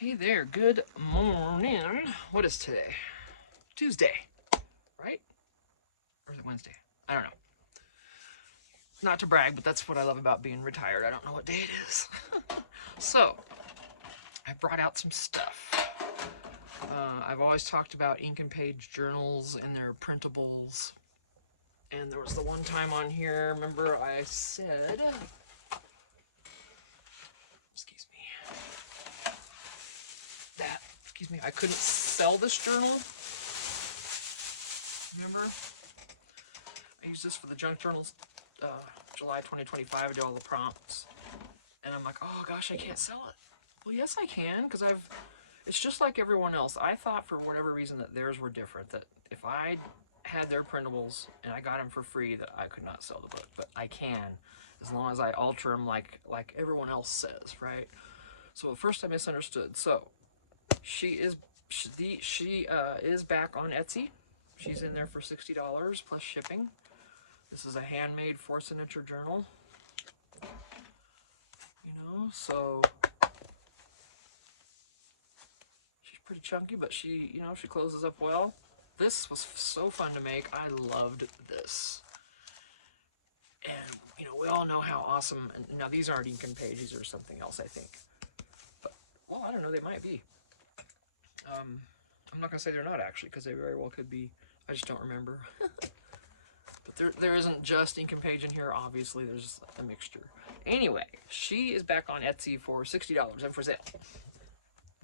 Hey there, good morning. What is today? Tuesday, right? Or is it Wednesday? I don't know. Not to brag, but that's what I love about being retired. I don't know what day it is. So, I brought out some stuff. I've always talked about ink and page journals and their printables. And there was the one time on here, remember I said, I couldn't sell this journal. Remember? I used this for the junk journals, July 2025. I did all the prompts. And I'm like, oh gosh, I can't sell it. Well, yes, I can, because it's just like everyone else. I thought for whatever reason that theirs were different, that if I had their printables and I got them for free, that I could not sell the book. But I can, as long as I alter them like everyone else says, right? So at first I misunderstood. So she is back on Etsy. She's in there for $60 plus shipping. This is a handmade 4-signature journal. You know, so she's pretty chunky, but she closes up well. This was so fun to make. I loved this. And, we all know how awesome, and now these aren't ink and page, these are something else, I think. But, well, I don't know, they might be. I'm not going to say they're not, actually, because they very well could be. I just don't remember. But there isn't just ink and page in here, obviously, there's a mixture. Anyway, she is back on Etsy for $60 and for sale.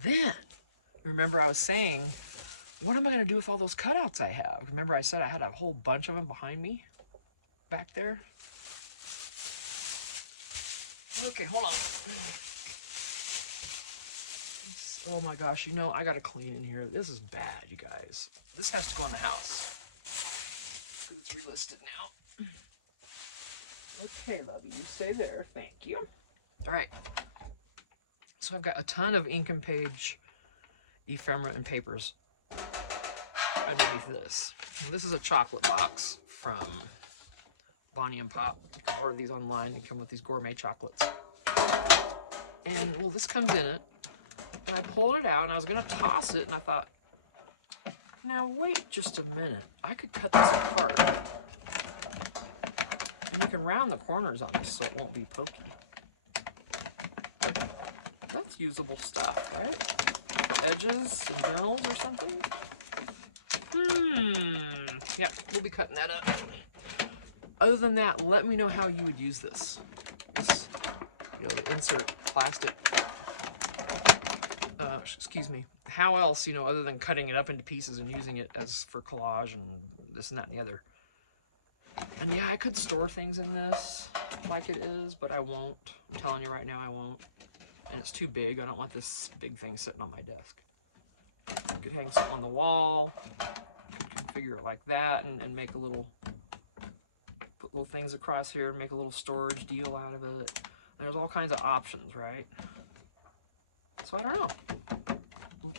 Then, remember I was saying, what am I going to do with all those cutouts I have? Remember I said I had a whole bunch of them behind me? Back there? Okay, hold on. Oh my gosh, I gotta clean in here. This is bad, you guys. This has to go in the house. It's relisted now. Okay, lovey, you stay there. Thank you. Alright. So I've got a ton of ink and page ephemera and papers underneath this. And this is a chocolate box from Bonnie and Pop. You can order these online. They come with these gourmet chocolates. And, well, this comes in it. And I pulled it out, and I was going to toss it, and I thought, now wait just a minute. I could cut this apart. And you can round the corners on this so it won't be pokey. That's usable stuff, right? Edges and journals or something? Yeah, we'll be cutting that up. Other than that, let me know how you would use this. This, insert plastic. Excuse me. How else, other than cutting it up into pieces and using it as for collage and this and that and the other. And yeah, I could store things in this like it is, but I won't. I'm telling you right now, I won't. And it's too big. I don't want this big thing sitting on my desk. I could hang something on the wall, configure it like that, and make put little things across here and make a little storage deal out of it. There's all kinds of options, right? So I don't know.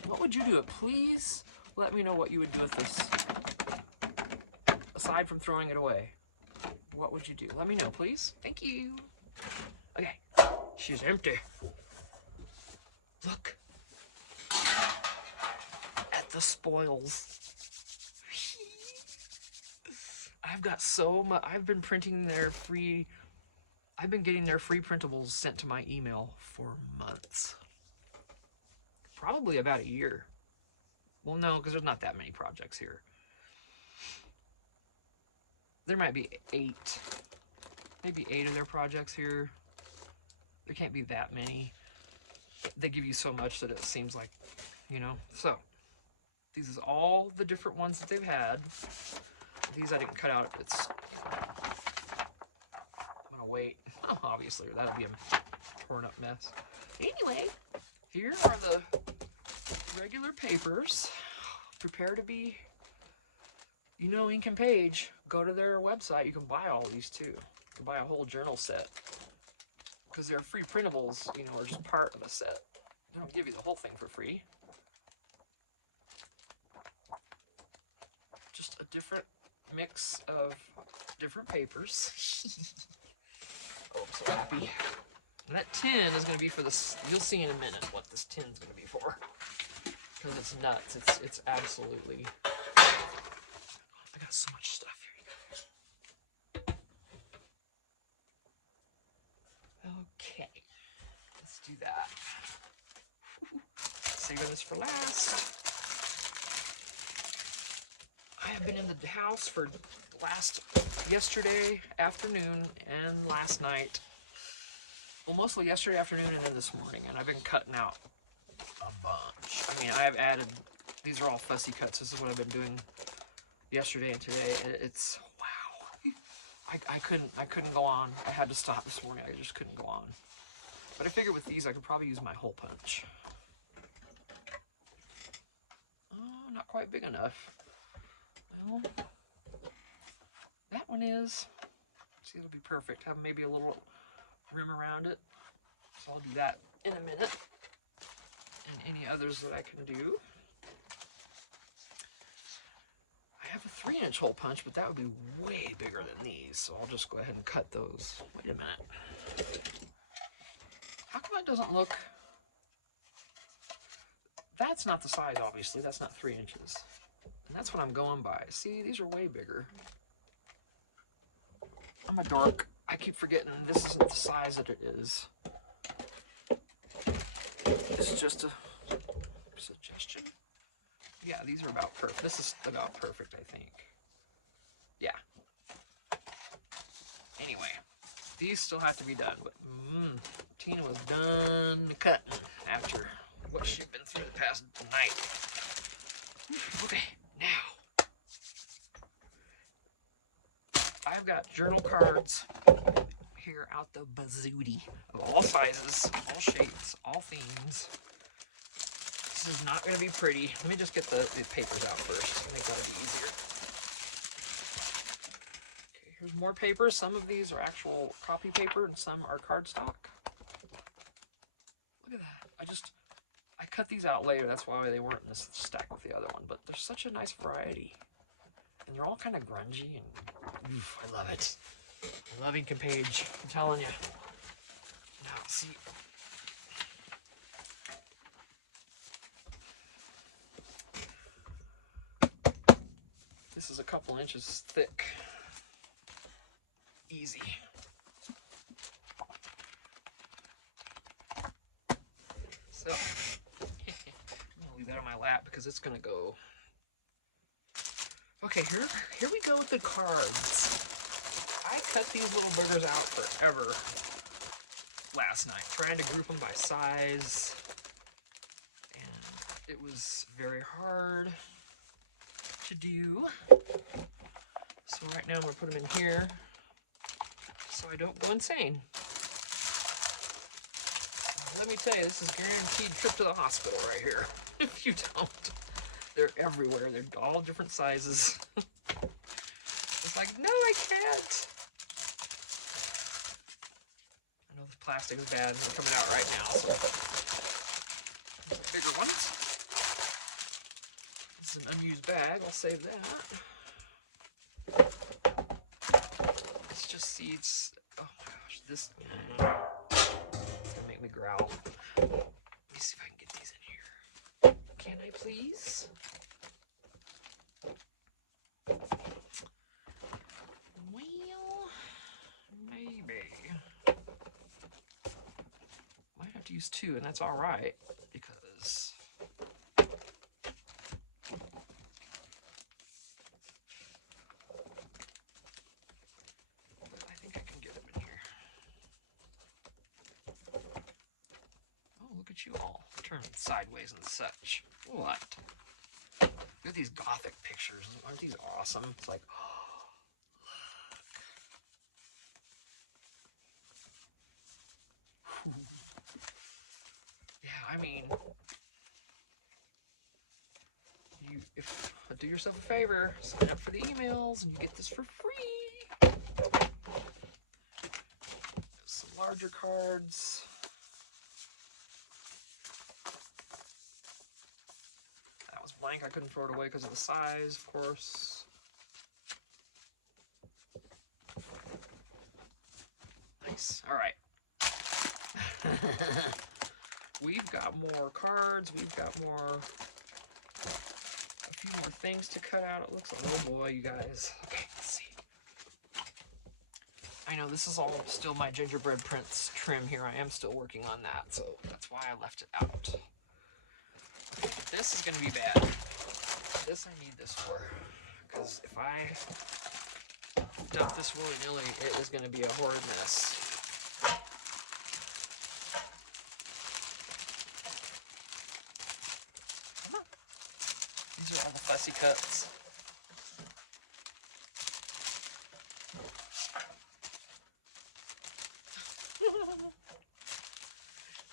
What would you do? Please let me know what you would do with this. Aside from throwing it away, what would you do? Let me know, please. Thank you. Okay, she's empty. Look at the spoils. I've got so much. I've been getting their free printables sent to my email for months. Probably about a year. Well, no, because there's not that many projects here. There might be maybe 8 of their projects here. There can't be that many. They give you so much that it seems like, So, these is all the different ones that they've had. These I didn't cut out. I'm gonna wait. Oh, obviously, that'll be a torn up mess. Anyway, here are the regular papers. Prepare to be, ink and page. Go to their website. You can buy all these too. You can buy a whole journal set. Because they're free printables, are just part of a set. They don't give you the whole thing for free. Just a different mix of different papers. Oh, I'm so happy. And that tin is going to be for this. You'll see in a minute what this tin's going to be for. because it's nuts. It's absolutely. I got so much stuff here. Okay, let's do that. Saving this for last. I have been in the house for yesterday afternoon and last night. Well, mostly yesterday afternoon and then this morning, and I've been cutting out a bunch. I mean, I have added, these are all fussy cuts. This is what I've been doing yesterday and today. It's, wow. I couldn't go on. I had to stop this morning. I just couldn't go on. But I figured with these, I could probably use my hole punch. Oh, not quite big enough. Well, that one is. See, it'll be perfect. Have maybe a little rim around it. So I'll do that in a minute. And any others that I can do. I have a 3-inch hole punch, but that would be way bigger than these. So I'll just go ahead and cut those. Wait a minute. How come it doesn't look... That's not the size, obviously. That's not 3 inches. And that's what I'm going by. See, these are way bigger. I'm a dork. I keep forgetting this isn't the size that it is. This is just a suggestion. Yeah, these are about perfect. This is about perfect, I think. Yeah. Anyway, these still have to be done, but Tina was done cutting after what she'd been through the past night. Okay, now I've got journal cards here out the bazooty of all sizes, all shapes, all themes. This is not going to be pretty. Let me just get the papers out first. I think that'll be easier. Okay, here's more paper. Some of these are actual copy paper and some are cardstock. Look at that. I cut these out later. That's why they weren't in this stack with the other one. But there's such a nice variety. And they're all kind of grungy and oof, I love it. I love ink and page. I'm telling you. Now, see. This is a couple inches thick. Easy. So, I'm gonna leave that on my lap because it's gonna go. Okay, here we go with the cards. I cut these little boogers out forever last night, trying to group them by size, and it was very hard to do. So right now I'm going to put them in here so I don't go insane. Let me tell you, this is guaranteed trip to the hospital right here. If you don't, they're everywhere. They're all different sizes. It's like, no, I can't. I know the plastic is bad. They're coming out right now. So bigger ones. This is an unused bag. I'll save that. It's just seeds. Oh my gosh, this. It's gonna make me growl. Let me see if I can get these in here. Can I please? Well, maybe. Might have to use two, and that's all right because I think I can get them in here. Oh, look at you all turning sideways and such. What? Look at these gothic pictures. Aren't these awesome? It's like, oh, look. Yeah, I mean, do yourself a favor, sign up for the emails, and you get this for free. Some larger cards. That was blank. I couldn't throw it away because of the size, of course. Nice. All right. We've got more cards. We've got more few more things to cut out. It looks like, oh boy, you guys. Okay, let's see. I know this is all still my gingerbread prince trim here. I am still working on that, so that's why I left it out. Okay, this is going to be bad. This I need this for, because if I dump this willy-nilly, it is going to be a horrid mess. These are all the fussy cuts.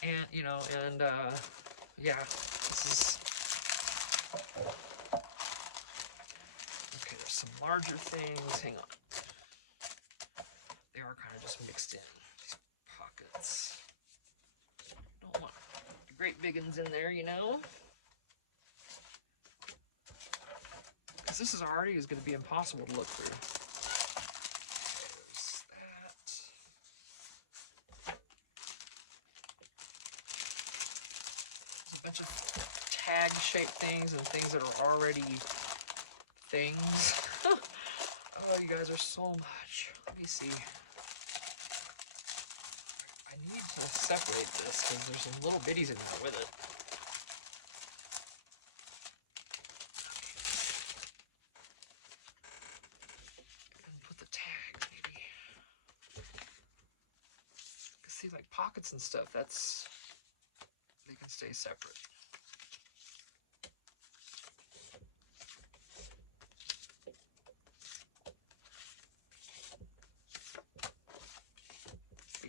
And, you know, and, yeah, this is... Okay, there's some larger things. Hang on. They are kind of just mixed in. These pockets. Don't want great big ones in there, you know? Because this is already going to be impossible to look through. There's that. There's a bunch of tag-shaped things and things that are already things. Oh, you guys are so much. Let me see. I need to separate this because there's some little bitties in there with it. And put the tags, maybe. See, like pockets and stuff, that's... they can stay separate.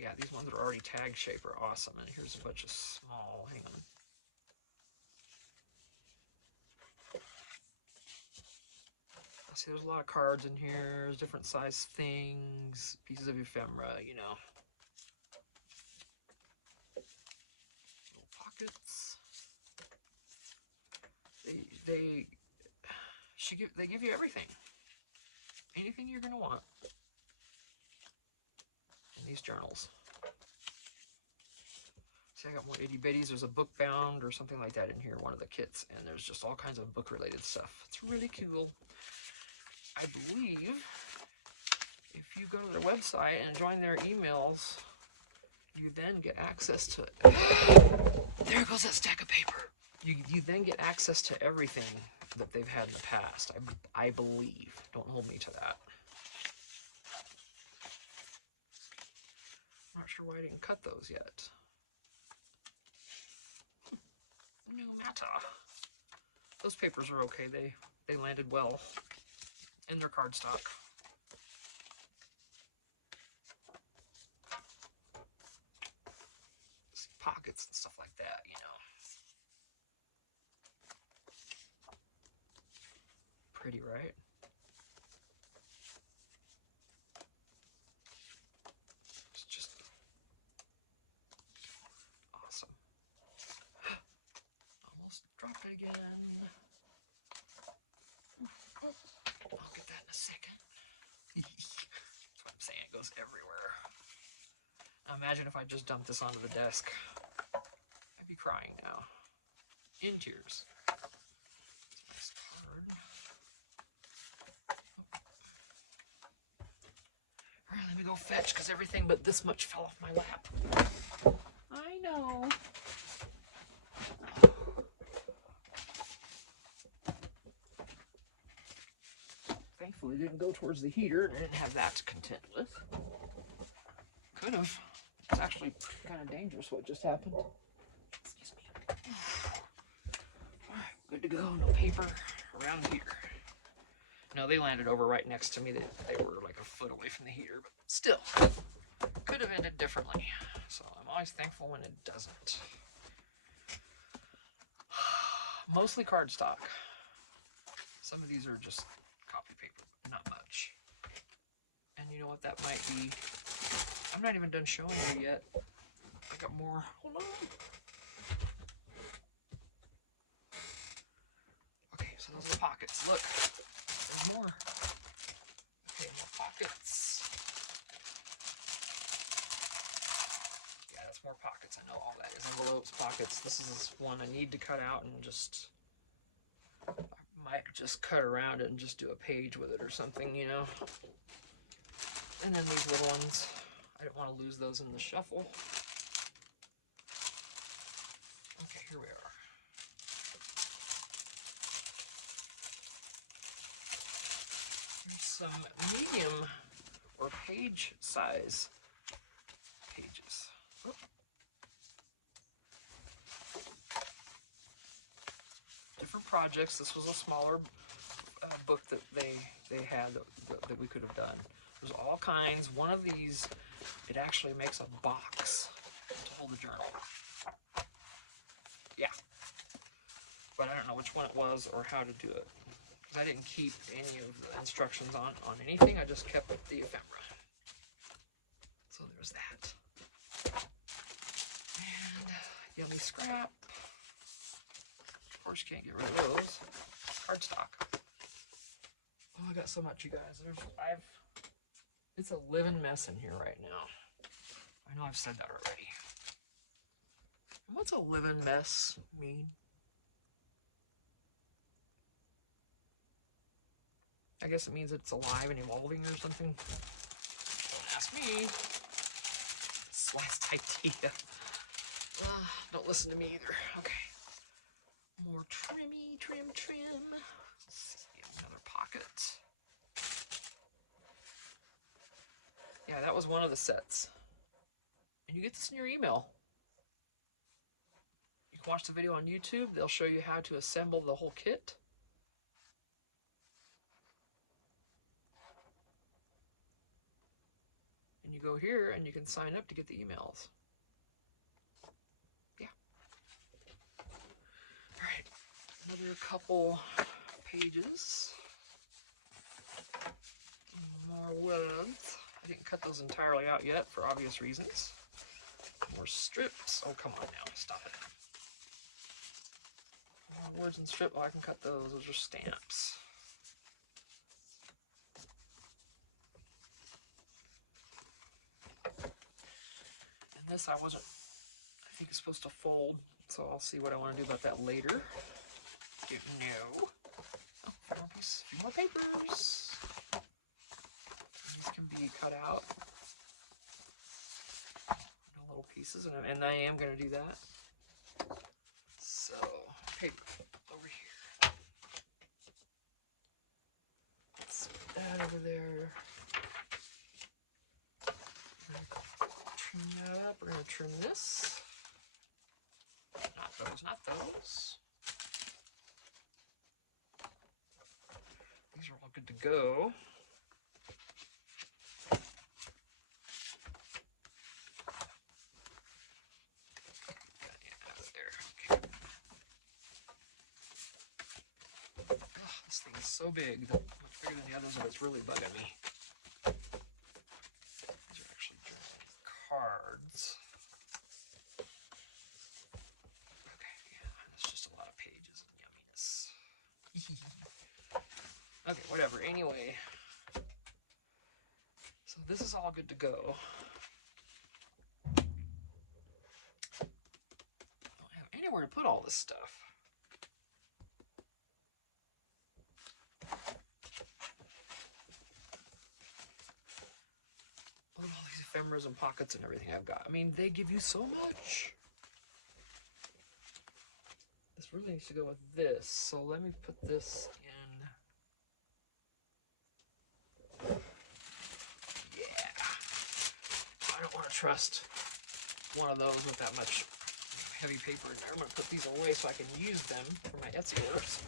Yeah, these ones that are already tag shape are awesome. And here's a bunch of small, hang on. See, there's a lot of cards in here. There's different size things, pieces of ephemera, you know. Little pockets. They give you everything. Anything you're gonna want in these journals. See, I got more itty bitties. There's a book bound or something like that in here, one of the kits, and there's just all kinds of book related stuff. It's really cool. I believe if you go to their website and join their emails, you then get access to it. There goes that stack of paper. You then get access to everything that they've had in the past. I believe. Don't hold me to that. I'm not sure why I didn't cut those yet. No matter. Those papers are okay. They landed well in their cardstock. Pockets and stuff like that, you know. Pretty, right? It's just awesome. Almost dropped it again. I'll get that in a second. That's what I'm saying, it goes everywhere. Now imagine if I just dumped this onto the desk. I'd be crying now. In tears. Nice card. Alright, let me go fetch, because everything but this much fell off my lap. I know. Thankfully, it didn't go towards the heater, and I didn't have that to contend with. Could have. It's actually kind of dangerous what just happened. Excuse me. Alright, good to go. No paper around here. No, they landed over right next to me. They were like a foot away from the heater, but still, could have ended differently. So I'm always thankful when it doesn't. Mostly cardstock. Some of these are just copy paper, but not much. And you know what that might be? I'm not even done showing you yet. I got more. Hold on. Okay, so those are the pockets. Look, there's more. Okay, more pockets. Yeah, that's more pockets. I know all that is. Envelopes, pockets. This is one I need to cut out and just... might just cut around it and just do a page with it or something, you know. And then these little ones, I don't want to lose those in the shuffle. Okay, here we are. Here's some medium or page size pages. Oop. Different projects. This was a smaller book that they had that we could have done. There's all kinds. One of these, it actually makes a box to hold the journal. Yeah. But I don't know which one it was or how to do it. Because I didn't keep any of the instructions on anything. I just kept the ephemera. So there's that. And yummy scrap. Of course, you can't get rid of those. Cardstock. Oh, I got so much, you guys. It's a living mess in here right now. I know I've said that already. And what's a living mess mean? I guess it means it's alive and evolving or something. Don't ask me. Sliced idea. Don't listen to me either. Okay. More trimmy, trim. Let's see, another pocket. Yeah, that was one of the sets. And you get this in your email. You can watch the video on YouTube. They'll show you how to assemble the whole kit. And you go here and you can sign up to get the emails. Yeah. All right, another couple pages. More words. I didn't cut those entirely out yet for obvious reasons. More strips. Oh, come on now, stop it. More words and strip. Oh, I can cut those. Those are stamps. And this I think it's supposed to fold, so I'll see what I want to do about that later. Don't know. Oh, a few more papers. These can be cut out into little pieces, and I am going to do that. So, paper over here. Let's put that over there. Trim that up. We're going to trim this. Not those. These are all good to go. Out of there. Okay. Oh, this thing is so big, much bigger than the others, and it's really bugging me. These are actually cards. Okay, yeah, that's just a lot of pages and yumminess. Okay, whatever. Anyway, so this is all good to go. I don't have anywhere to put all this stuff. Look at all these ephemeras and pockets and everything I've got. I mean, they give you so much. This really needs to go with this, so let me put this in. Yeah. I don't want to trust one of those with that much heavy paper in there. I'm going to put these away so I can use them for my Etsy orders.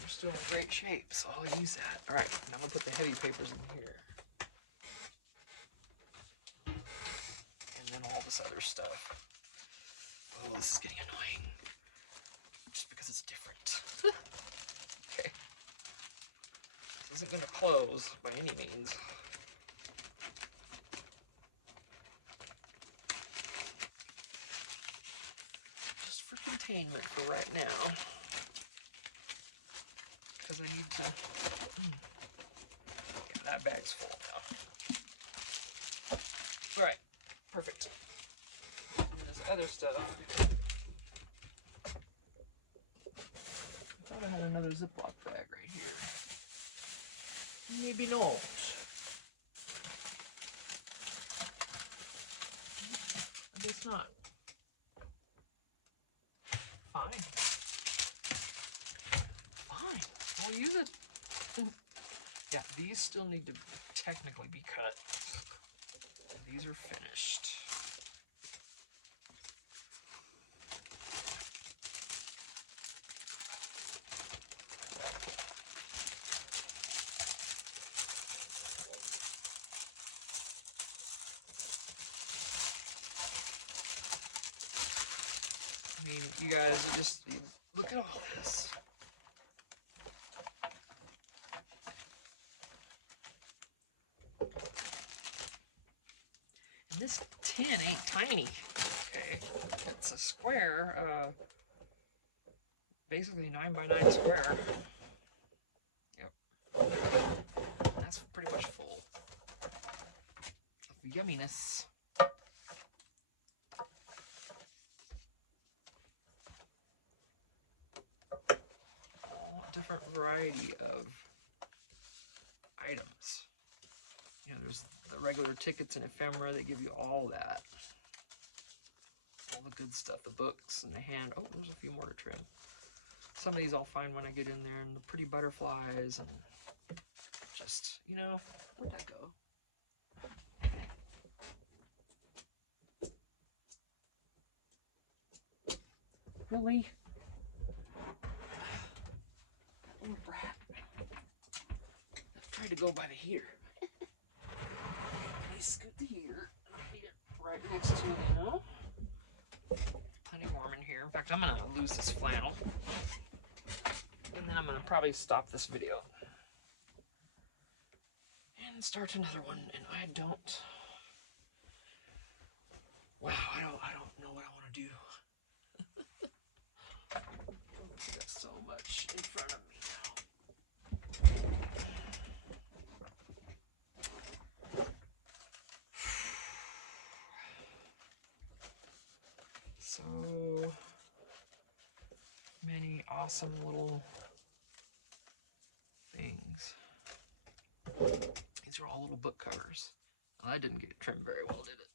They're still in great shape, so I'll use that. All right, now I'm going to put the heavy papers in here. And then all this other stuff. Oh, this is getting annoying. Just because it's different. Okay. This isn't going to close by any means. Just for containment for right now. Because I need to... Yeah, that bag's full now. Alright, perfect. And this other stuff... Ziploc bag right here. Maybe not. I guess not. Fine. Fine. I'll use it. Yeah, these still need to technically be cut. These are finished. I mean, you guys just look at all this. And this tin ain't tiny. Okay, it's a square, basically 9x9 square. Yep. That's pretty much full of yumminess. Different variety of items. You know, there's the regular tickets and ephemera that give you all that. All the good stuff, the books and the hand. Oh, there's a few more to trim. Some of these I'll find when I get in there, and the pretty butterflies and just, you know, where'd that go? Really? Oh, brat. I've tried to go by the heater. Please scoot the heater. Right next to it now. Plenty warm in here. In fact, I'm gonna lose this flannel. And then I'm gonna probably stop this video. And start another one. And I don't. Wow, I don't know what I want to do. I've got so much in front of me now. So many awesome little things. These are all little book covers. Well, that didn't get trimmed very well, did it?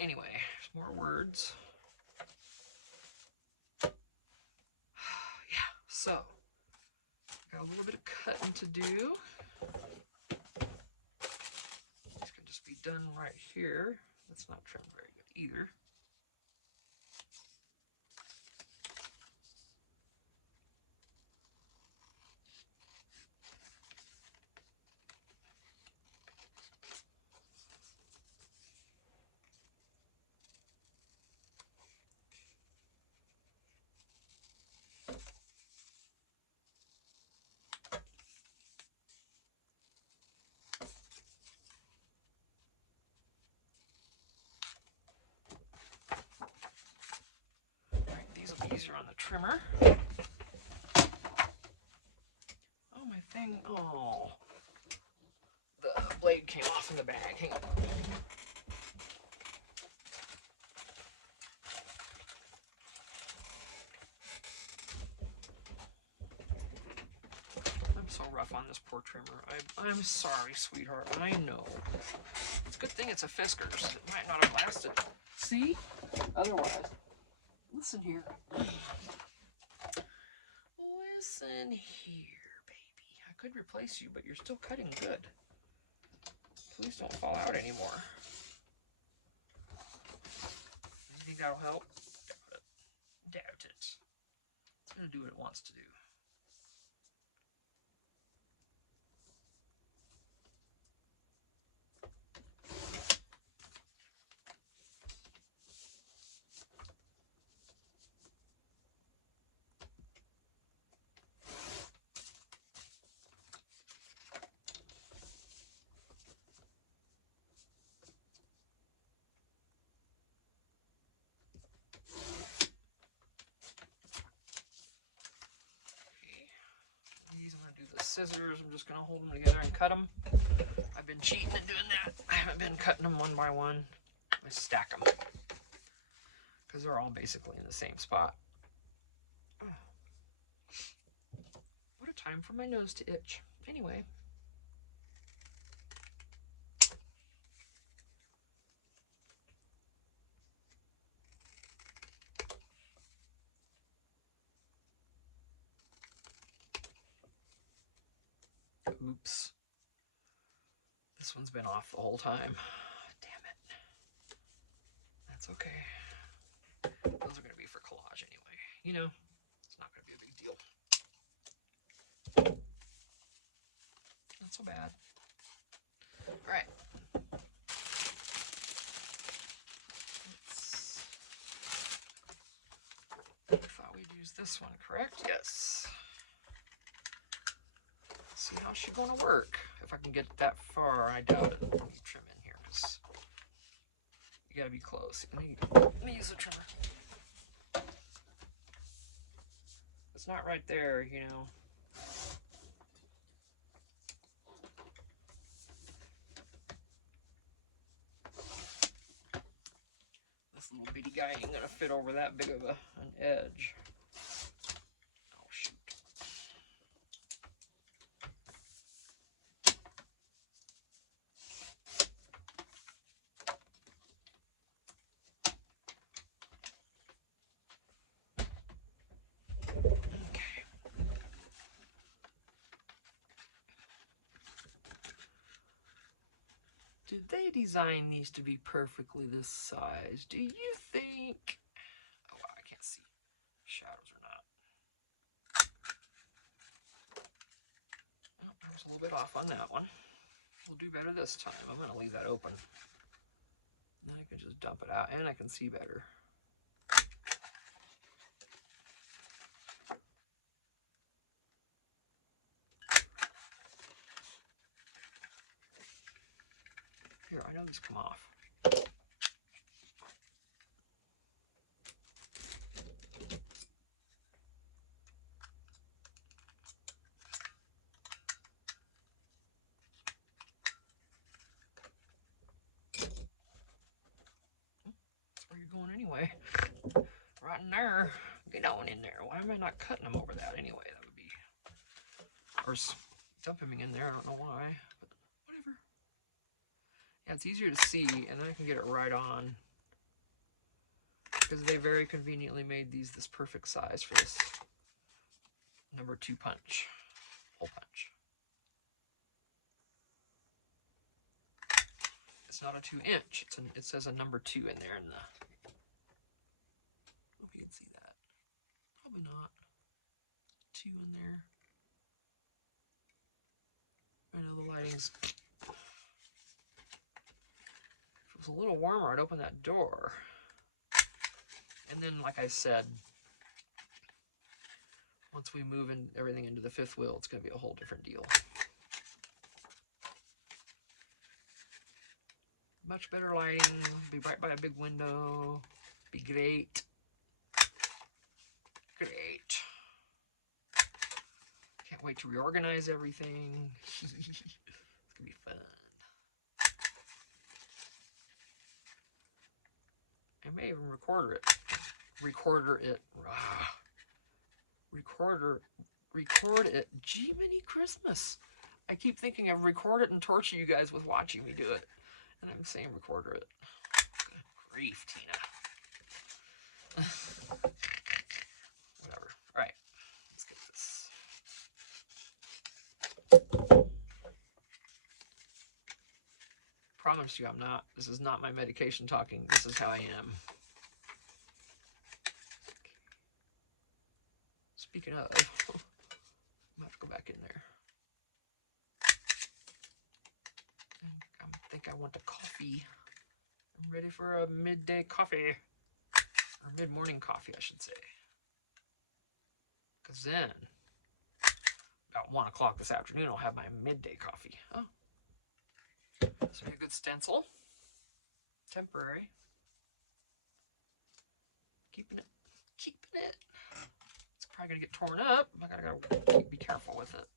Anyway, there's more words. Yeah, so got a little bit of cutting to do. This can just be done right here. That's not trimmed very good either. Easier on the trimmer. Oh, my thing. Oh, the blade came off in the bag. Hang on. I'm so rough on this poor trimmer. I'm sorry, sweetheart. I know. It's a good thing it's a Fiskars. It might not have lasted. See? Otherwise. Listen here. Listen here, baby. I could replace you, but you're still cutting good. Please don't fall out anymore. You think that'll help? Doubt it. It's gonna do what it wants to do. Scissors. I'm just going to hold them together and cut them. I've been cheating and doing that. I haven't been cutting them one by one. I stack them. because they're all basically in the same spot. What a time for my nose to itch. Anyway. Oops. This one's been off the whole time. Damn it. That's okay. Those are going to be for collage anyway. You know, it's not going to be a big deal. Not so bad. All right. I thought we'd use this one, correct? Yes. See how's she going to work. If I can get that far, I doubt it. Let me trim in here because you got to be close. Let me use a trimmer. It's not right there, you know. This little bitty guy ain't gonna fit over that big of an edge. Oh shoot. Okay. Did they design these to be perfectly this size? Do you think? Oh, wow, I can't see shadows or not. Oh, I was a little bit off on that one. We'll do better this time. I'm going to leave that open. Then I can just dump it out and I can see better. Here, I know these come off. That's where you're going anyway. Right in there. Get on in there. Why am I not cutting them over that anyway? That would be... Or dumping them in there. I don't know why. But whatever. Yeah, it's easier to see, and I can get it right on. Because they very conveniently made these this perfect size for this number 2 punch. Hole punch. It's not a 2-inch. It says a number 2 in there in the... Hope you can see that. Probably not. 2 in there. I know the lighting's... If it was a little warmer, I'd open that door. And then, like I said, once we move everything into the 5th wheel, it's going to be a whole different deal. Much better lighting, be right by a big window, be great. Great. Can't wait to reorganize everything. It's going to be fun. I may even record it. Record it. Jiminy Christmas. I keep thinking I've recorded and torture you guys with watching me do it. And I'm saying recorder it. Good grief, Tina. Whatever. Alright. Let's get this. Promise you I'm not. This is not my medication talking. This is how I am. Speaking of, I'm have to go back in there. I think I want a coffee. I'm ready for a midday coffee. Or mid-morning coffee, I should say. Because then, about 1 o'clock this afternoon, I'll have my midday coffee. Oh. This will be a good stencil. Temporary. Keeping it. It's probably going to get torn up. I gotta be careful with it.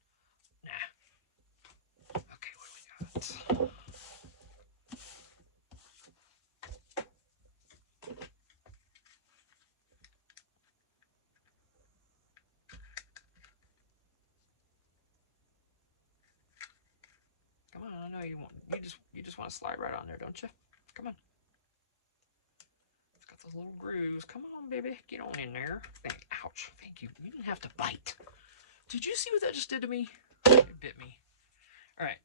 Nah. Okay, what do we got? want to slide right on there, don't you? Come on. It's got those little grooves. Come on, baby. Get on in there. Ouch. Thank you. You didn't have to bite. Did you see what that just did to me? It bit me. All right.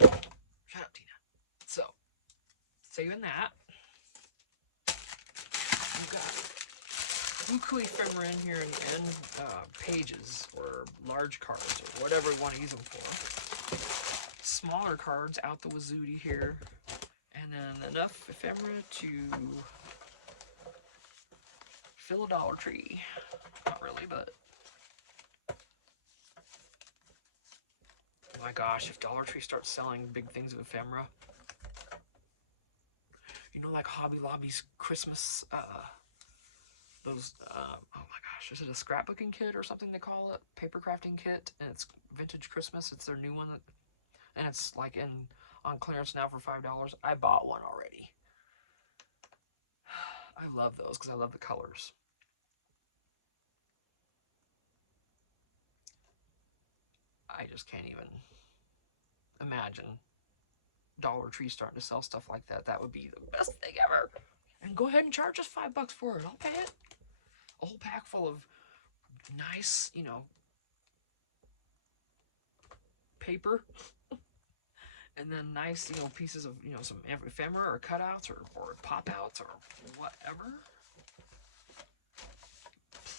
Shut up, Tina. So, saving that. We've got buccal ephemera in here and pages or large cards or whatever we want to use them for. Smaller cards out the wazooty here. And then enough ephemera to fill a Dollar Tree. Not really, but... Oh my gosh, if Dollar Tree starts selling big things of ephemera, you know, like Hobby Lobby's Christmas, those, oh my gosh, is it a scrapbooking kit or something they call it? Paper crafting kit, and it's Vintage Christmas. It's their new one, and it's like on clearance now for $5. I bought one already. I love those because I love the colors. I just can't even imagine Dollar Tree starting to sell stuff like that. That would be the best thing ever. And go ahead and charge us $5 for it. I'll pay it. A whole pack full of nice, you know, paper. And then nice, you know, pieces of, you know, some ephemera or cutouts or pop-outs or whatever.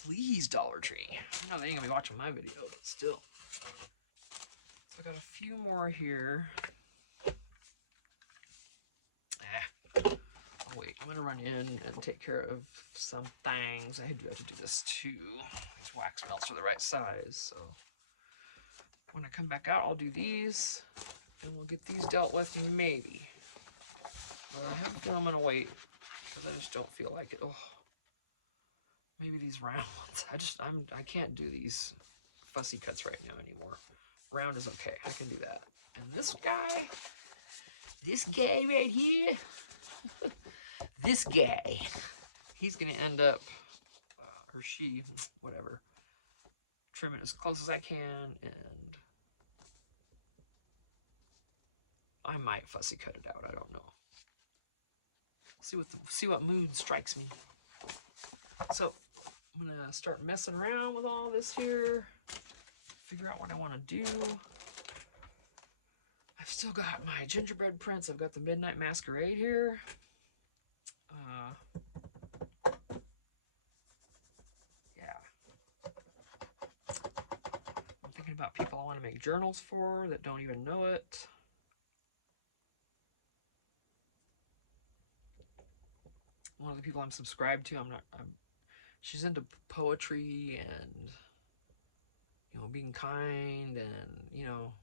Please, Dollar Tree. I know they ain't gonna be watching my video, but still. So I got a few more here. Oh wait, I'm gonna run in and take care of some things. I do have to do this too. These wax melts are the right size, so when I come back out, I'll do these, and we'll get these dealt with maybe. But I have a feeling I'm gonna wait because I just don't feel like it. Oh, maybe these round ones. I can't do these fussy cuts right now anymore. Round is okay. I can do that. And this guy right here, this guy, he's gonna end up, or she, whatever, trim it as close as I can, and I might fussy cut it out. I don't know. See what mood strikes me. So I'm gonna start messing around with all this here. Figure out what I want to do. I've still got my gingerbread prints. I've got the Midnight Masquerade here. Yeah. I'm thinking about people I want to make journals for that don't even know it. One of the people I'm subscribed to, she's into poetry and, you know, being kind, and, you know,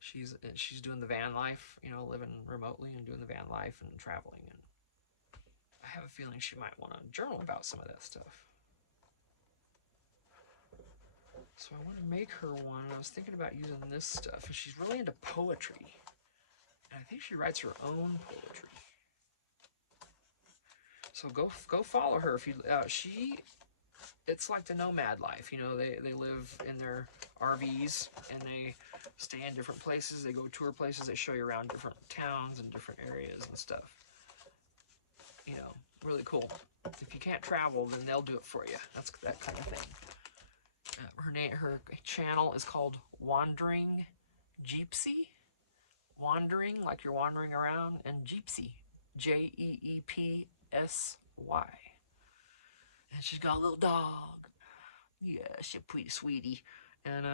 she's doing the van life, you know, living remotely and doing the van life and traveling, and I have a feeling she might want to journal about some of that stuff. So I want to make her one. I was thinking about using this stuff, and she's really into poetry, and I think she writes her own poetry. So go follow her if you. It's like the nomad life, you know. They live in their RVs and they stay in different places. They go tour places. They show you around different towns and different areas and stuff. You know, really cool. If you can't travel, then they'll do it for you. That's that kind of thing. Her channel is called Wandering Jeepsy. Wandering, like you're wandering around, and Jeepsy, Jeepsy. And she's got a little dog. Yeah, she's a pretty sweetie. And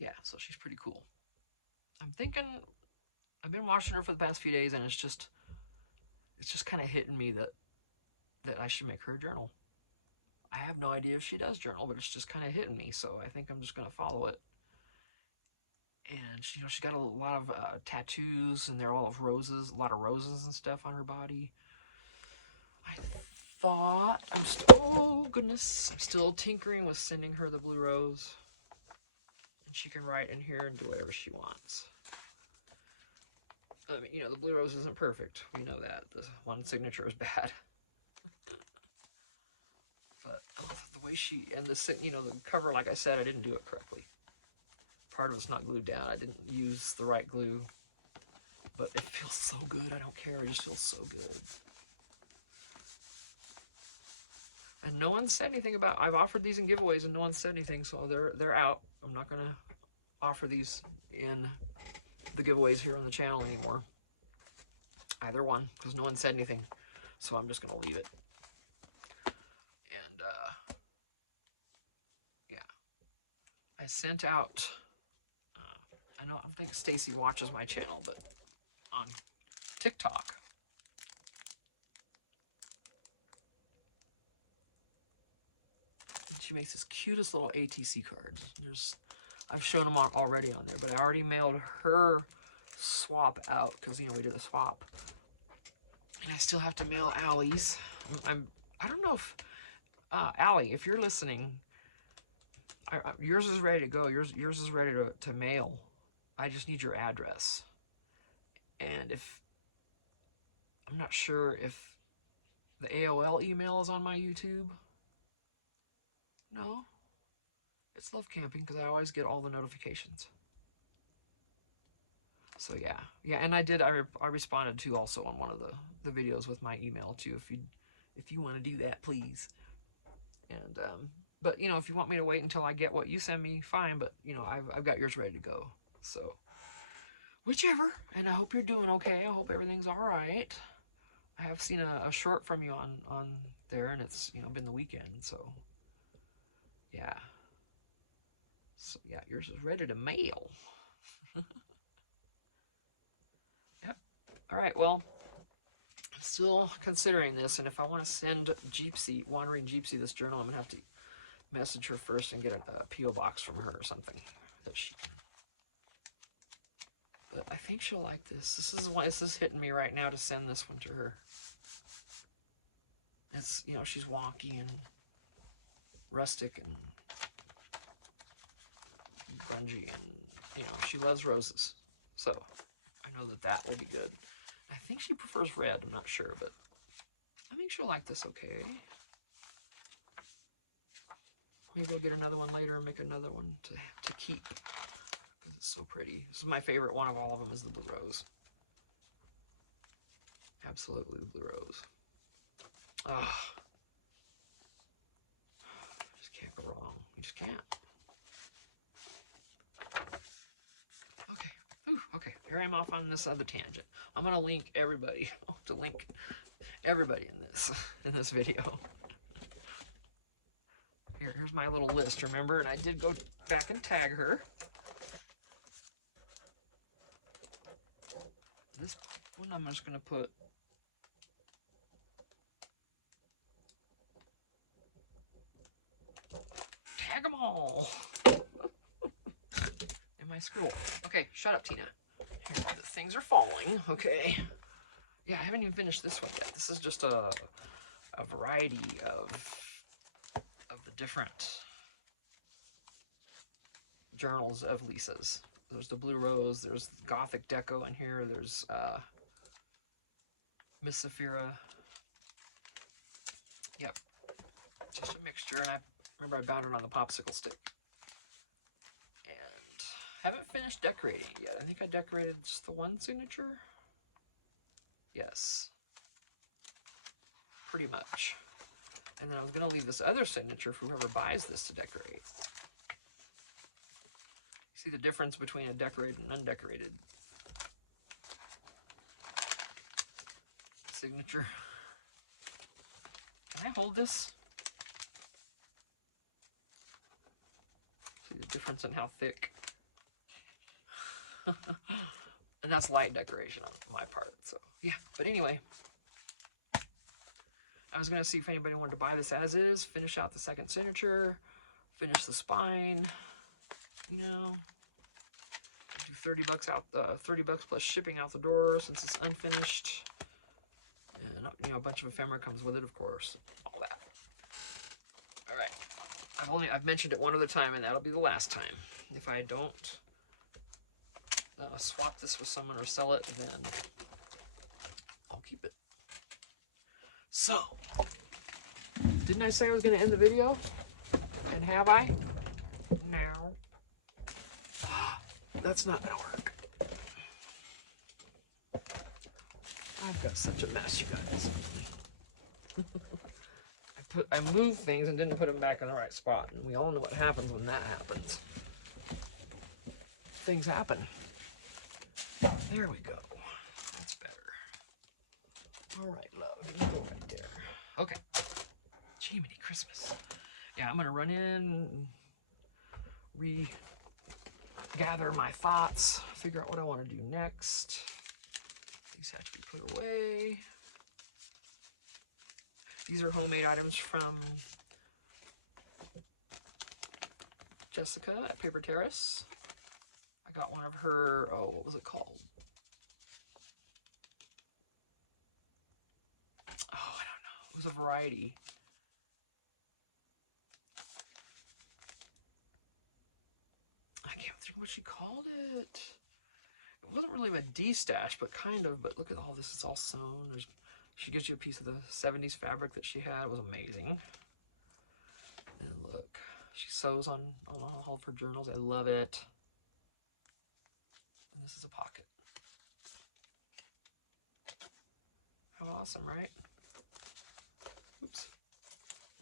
yeah, so she's pretty cool. I'm thinking, I've been watching her for the past few days, and it's just kind of hitting me that I should make her a journal. I have no idea if she does journal, but it's just kind of hitting me, so I think I'm just gonna follow it. And she, you know, she's got a lot of tattoos, and they're all of roses, a lot of roses and stuff on her body. I thought oh goodness, I'm still tinkering with sending her the blue rose, and she can write in here and do whatever she wants. I mean, you know, the blue rose isn't perfect. We know that. The one signature is bad. But the way she, and the, you know, the cover, like I said, I didn't do it correctly. part of it's not glued down. I didn't use the right glue, but it feels so good. I don't care. It just feels so good. And no one said anything about. I've offered these in giveaways, and no one said anything, so they're out. I'm not gonna offer these in the giveaways here on the channel anymore. Either one, because no one said anything, so I'm just gonna leave it. And yeah, I sent out. I think Stacy watches my channel, but on TikTok. She makes this cutest little ATC cards. I've shown them already on there, but I already mailed her swap out because we did a swap, and I still have to mail Allie's. I don't know if Allie, if you're listening, yours is ready to go. Yours is ready to mail. I just need your address, and I'm not sure if the AOL email is on my YouTube. No, it's Love Camping because I always get all the notifications. So yeah, and I responded to also on one of the videos with my email too. If you want to do that, please. And but if you want me to wait until I get what you send me, fine. But I've got yours ready to go. So whichever. And I hope you're doing okay. I hope everything's all right. I have seen a short from you on there, and it's been the weekend, so yeah. So yeah, yours is ready to mail. Yep. All right. Well, I'm still considering this, and if I want to send Wandering Jeepsy, this journal, I'm gonna have to message her first and get a PO box from her or something. But I think she'll like this. This is hitting me right now to send this one to her. It's she's wonky and rustic and grungy, and she loves roses, so I know that will be good. I think she prefers red. I'm not sure, but I think she'll like this okay. Maybe I'll get another one later and make another one to keep because it's so pretty. This is my favorite one of all of them, is the blue rose. Absolutely the blue rose. Ah, just can't go wrong. You just can't. Okay. Ooh, okay. Here I'm off on this other tangent. I'm gonna link everybody. I'll have to link everybody in this video. Here's my little list, remember? And I did go back and tag her. This one I'm just going to put tag them all in my school. Okay, shut up, Tina. Here, the things are falling. Okay. Yeah, I haven't even finished this one yet. This is just a variety of the different journals of Lisa's. There's the Blue Rose, there's Gothic Deco in here, there's Miss Saphira. Yep, just a mixture, and I remember I bound it on the popsicle stick. And haven't finished decorating it yet. I think I decorated just the one signature. Yes, pretty much. And then I was going to leave this other signature for whoever buys this to decorate. See the difference between a decorated and undecorated signature. Can I hold this? See the difference in how thick. And that's light decoration on my part, so yeah. But anyway, I was gonna see if anybody wanted to buy this as is, finish out the second signature, finish the spine, do $30 out, $30 plus shipping out the door since it's unfinished, and a bunch of ephemera comes with it, of course, all that. All right, I've mentioned it one other time, and that'll be the last time. If I don't swap this with someone or sell it, then I'll keep it. So, didn't I say I was going to end the video? And have I? No. that's not gonna work. I've got such a mess, you guys. I moved things and didn't put them back in the right spot, and we all know what happens when that happens. Things happen. There we go. That's better. All right, love, you go right there. Okay. Jiminy Christmas. Yeah, I'm gonna run in, regather my thoughts, figure out what I want to do next. These have to be put away. These are homemade items from Jessica at Paper Terrace. I got one of her, oh, what was it called? Oh, I don't know. It was a variety. I can't think what she called it. It wasn't really a D-stash, but kind of. But look at all this. It's all sewn. She gives you a piece of the 70s fabric that she had. It was amazing. And look, she sews on all of her journals. I love it. And this is a pocket. How awesome, right? Oops.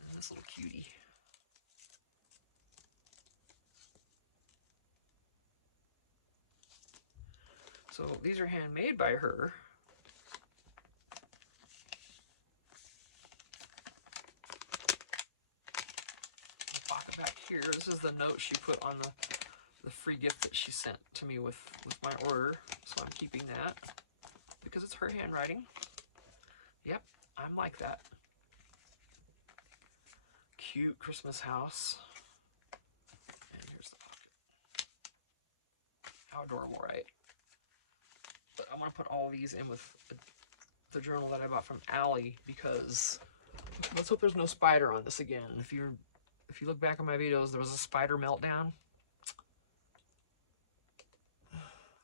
And this little cutie. So these are handmade by her. Pocket back here. This is the note she put on the free gift that she sent to me with my order. So I'm keeping that because it's her handwriting. Yep, I'm like that. Cute Christmas house. And here's the pocket. How adorable, right? But I want to put all these in with the journal that I bought from Allie because let's hope there's no spider on this again. If you look back on my videos, there was a spider meltdown.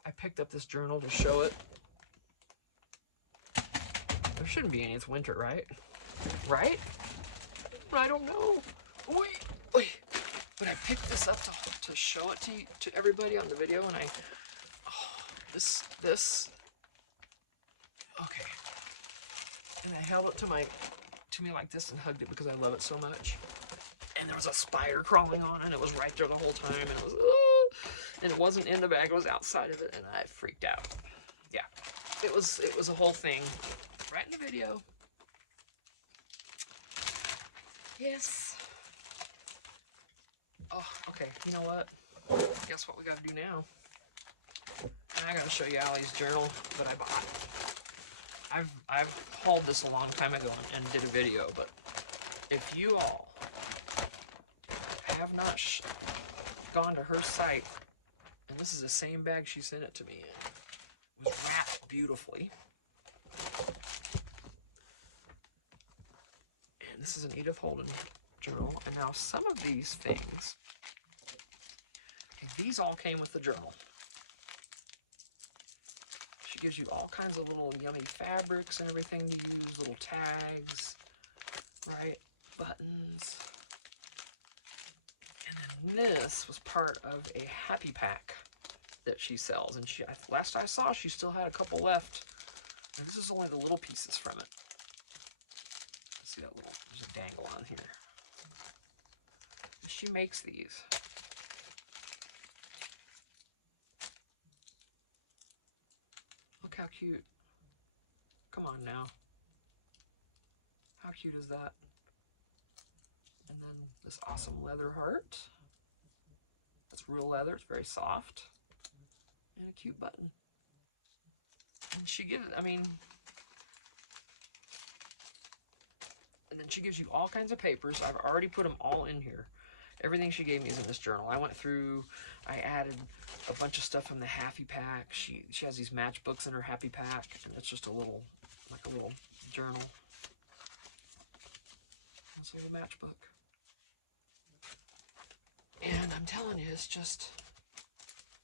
I picked up this journal to show it. There shouldn't be any. It's winter, right? Right? But I don't know. Wait. But I picked this up to show it to everybody on the video, and this. Okay. And I held it to me like this and hugged it because I love it so much. And there was a spider crawling on it, and it was right there the whole time, and it was, and it wasn't in the bag, it was outside of it, and I freaked out. Yeah, it was a whole thing, right in the video. Yes. Oh, okay, you know what? Guess what we gotta do now? I gotta show you Allie's journal that I bought. I've hauled this a long time ago and did a video, but if you all have not gone to her site, and this is the same bag she sent it to me in, it was wrapped beautifully. And this is an Edith Holden journal, and now some of these things, these all came with the journal. She gives you all kinds of little yummy fabrics and everything to use, little tags, right? Buttons. And then this was part of a happy pack that she sells. And last I saw, she still had a couple left. And this is only the little pieces from it. See that little, there's a dangle on here. She makes these. Look how cute. Come on now. How cute is that? And then this awesome leather heart. It's real leather, it's very soft. And a cute button. And she gives, and then she gives you all kinds of papers. I've already put them all in here. Everything she gave me is in this journal. I went through, I added a bunch of stuff from the Happy Pack. She has these matchbooks in her Happy Pack, and it's just a little, like a little journal. It's a little matchbook. And I'm telling you, it's just,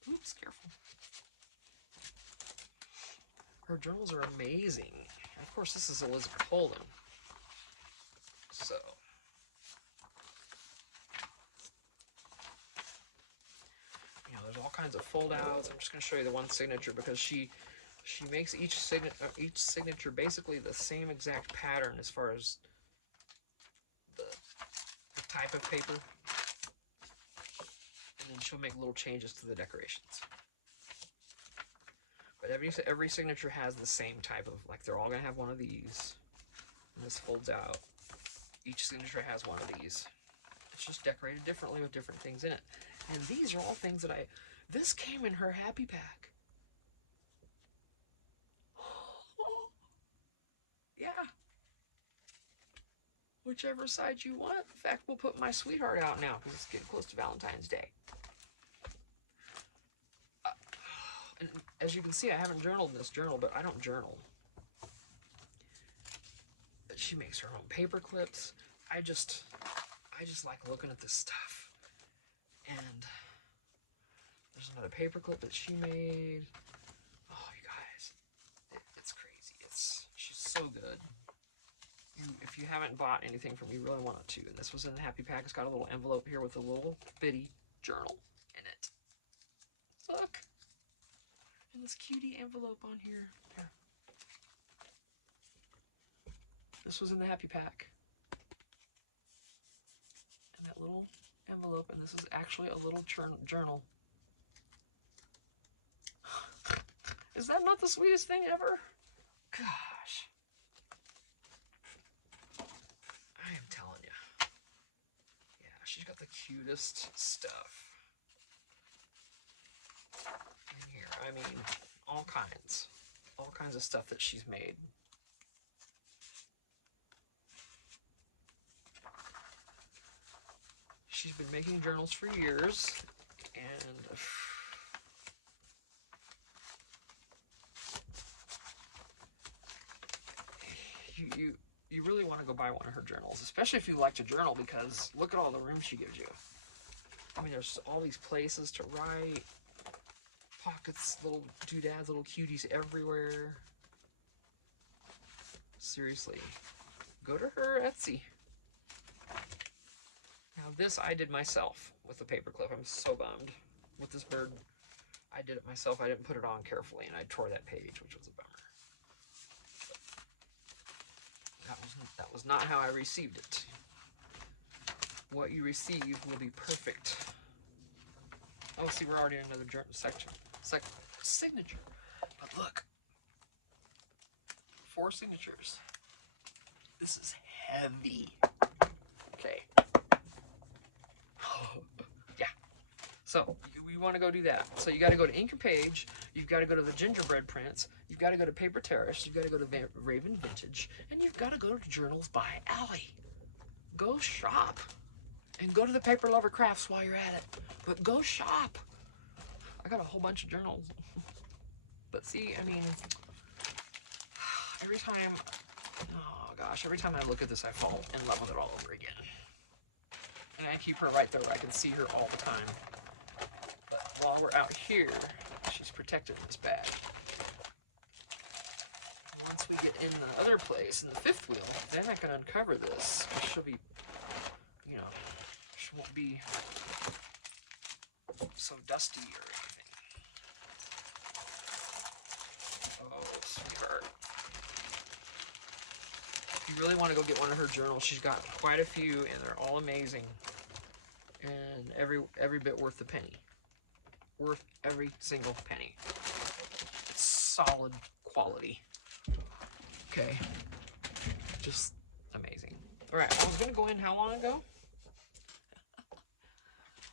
oops, careful. Her journals are amazing. And of course, this is Elizabeth Holden. So, there's all kinds kinds of fold outs. I'm just going to show you the one signature because she makes each signature basically the same exact pattern as far as the type of paper, and then she'll make little changes to the decorations. But every signature has the same type of, like, they're all going to have one of these, and this folds out. Each signature has one of these. It's just decorated differently with different things in it. And these are all things that this came in her happy pack. Yeah. Whichever side you want. In fact, we'll put my sweetheart out now because it's getting close to Valentine's Day. And as you can see, I haven't journaled in this journal, but I don't journal. But she makes her own paper clips. I just like looking at this stuff. And there's another paper clip that she made. Oh, you guys, it's crazy. She's so good. If you haven't bought anything from me, you really want to. And this was in the happy pack. It's got a little envelope here with a little bitty journal in it. Look. And this cutie envelope on here. Here. This was in the happy pack. And that little envelope, and this is actually a little journal. Is that not the sweetest thing ever? Gosh. I am telling you. Yeah, she's got the cutest stuff in here. I mean, all kinds of stuff that she's made. She's been making journals for years, and you really want to go buy one of her journals, especially if you like to journal, because look at all the room she gives you. I mean, there's all these places to write, pockets, little doodads, little cuties everywhere. Seriously, go to her Etsy. Now this I did myself with the paperclip. I'm so bummed with this bird. I did it myself. I didn't put it on carefully, and I tore that page, which was a bummer. That was not how I received it. What you receive will be perfect. Oh, see, we're already in another section. Signature. But look. 4 signatures. This is heavy. Okay. Yeah. So, we want to go do that. So, you got to go to Ink and Page. You've got to go to the Gingerbread Prints. You've got to go to Paper Terrace. You've got to go to Raven Vintage. And you've got to go to Journals by Allie. Go shop. And go to the Paper Lover Crafts while you're at it. But go shop. I got a whole bunch of journals. But see, I mean, every time I look at this, I fall in love with it all over again. And I keep her right there where I can see her all the time. But while we're out here, she's protected in this bag. Once we get in the other place, in the 5th wheel, then I can uncover this. She'll be, you know, she won't be so dusty or anything. Oh, sweetheart. If you really want to go get one of her journals, she's got quite a few, and they're all amazing. And every bit worth the penny. Worth every single penny. It's solid quality. Okay. Just amazing. Alright, I was going to go in how long ago?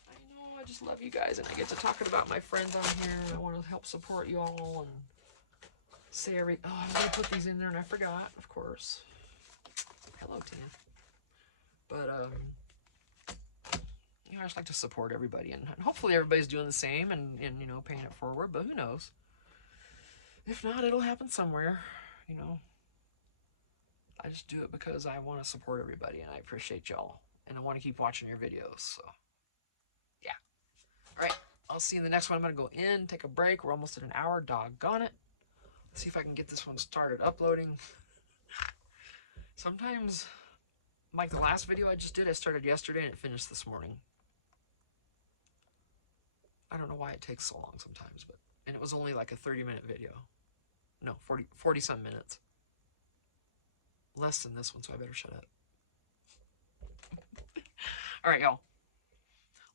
I know, I just love you guys, and I get to talking about my friends on here. I want to help support you all and say oh, I'm going to put these in there, and I forgot, of course. Hello, Tan. But, you know, I just like to support everybody, and hopefully everybody's doing the same and you know, paying it forward, but who knows? If not, it'll happen somewhere, you know. I just do it because I want to support everybody, and I appreciate y'all, and I want to keep watching your videos, so, yeah. All right, I'll see you in the next one. I'm going to go in, take a break. We're almost at an hour, doggone it. Let's see if I can get this one started uploading. Sometimes, like the last video I just did, I started yesterday and it finished this morning. I don't know why it takes so long sometimes, but, and it was only like a 30-minute video. No, 40 some minutes. Less than this one, so I better shut up. All right, y'all.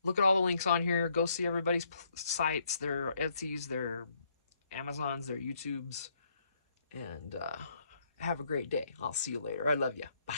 Look at all the links on here. Go see everybody's sites, their Etsy's, their Amazons, their YouTubes, and have a great day. I'll see you later. I love you. Bye.